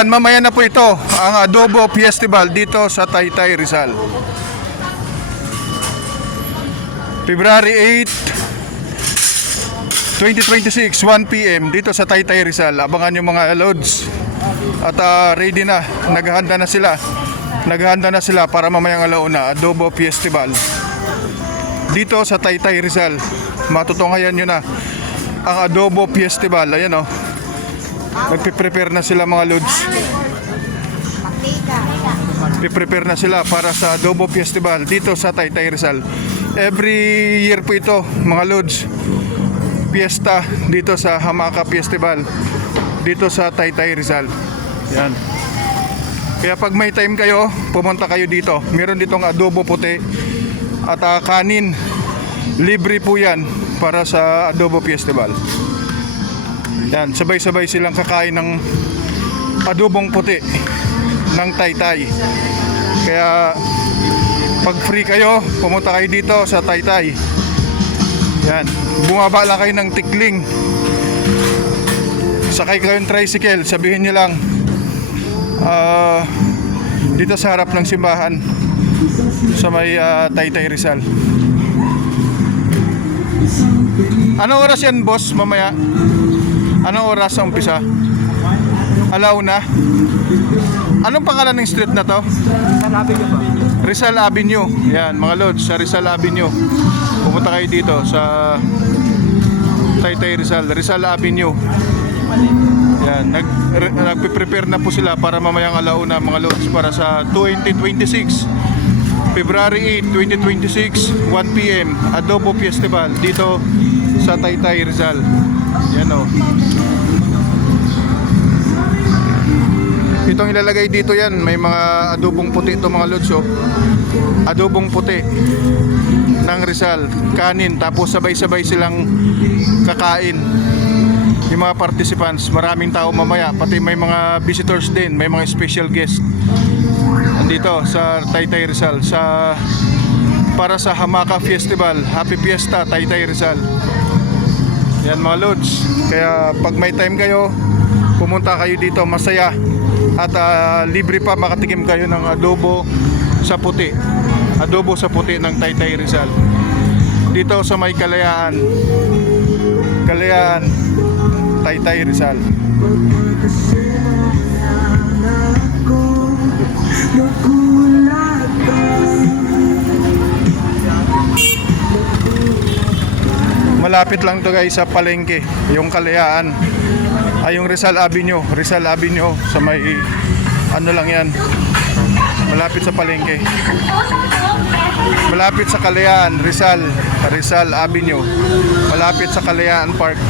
Yan, mamaya na po ito ang Adobo Festival dito sa Taytay, Rizal. February 8, 2026, 1 PM dito sa Taytay, Rizal. Abangan yung mga loads. At ready na, naghahanda na sila. Naghahanda na sila para mamayang alauna, Adobo Festival dito sa Taytay, Rizal. Matutunghayan nyo na ang Adobo Festival. Ayan o, nagpiprepare na sila mga loads. Piprepare na sila para sa Adobo Festival dito sa Taytay, Rizal. Every year po ito mga loads, fiesta dito sa Hamaka Festival dito sa Taytay, Rizal. Yan. Kaya pag may time kayo, pumunta kayo dito. Meron ditong adobo puti at kanin. Libre po yan para sa Adobo Festival. Yan, sabay-sabay silang kakain ng adobong puti ng Taytay. Kaya pag free kayo, pumunta kayo dito sa Taytay. Yan, bumaba lang kayo ng Tikling. Sakay kayo ng tricycle, sabihin nyo lang dito sa harap ng simbahan sa may Taytay, Rizal. Anong oras yan, boss, mamaya? Anong oras ang umpisa? Alauna? Anong pangalan ng street na to? Rizal Avenue pa. Rizal Avenue. Yan, mga lods, sa Rizal Avenue. Pumunta kayo dito sa Taytay, Rizal. Rizal Avenue. Yan, nagpe-prepare na po sila para mamayang alauna mga lods para sa 2026 February 8, 2026 1 PM Adobo Festival dito sa Taytay, Rizal. Yan o. Itong ilalagay dito yan, may mga adobong puti ito mga lods oh. Adobong puti ng Rizal, kanin, tapos sabay-sabay silang kakain. Yung mga participants, maraming tao mamaya, pati may mga visitors din, may mga special guest andito sa Taytay, Rizal sa para sa Hamaka Festival. Happy Fiesta Taytay, Rizal. Yan mga lods. Kaya pag may time kayo, pumunta kayo dito, masaya at libre pa, makatikim kayo ng adobo sa puti. Adobo sa puti ng Taytay, Rizal dito sa may Kalayaan, Taytay, Rizal. Malapit lang to guys sa palengke, yung Kalayaan ay yung Rizal Avenue sa may ano lang yan, malapit sa palengke, malapit sa Kalayaan, Rizal Avenue, malapit sa Kalayaan Park.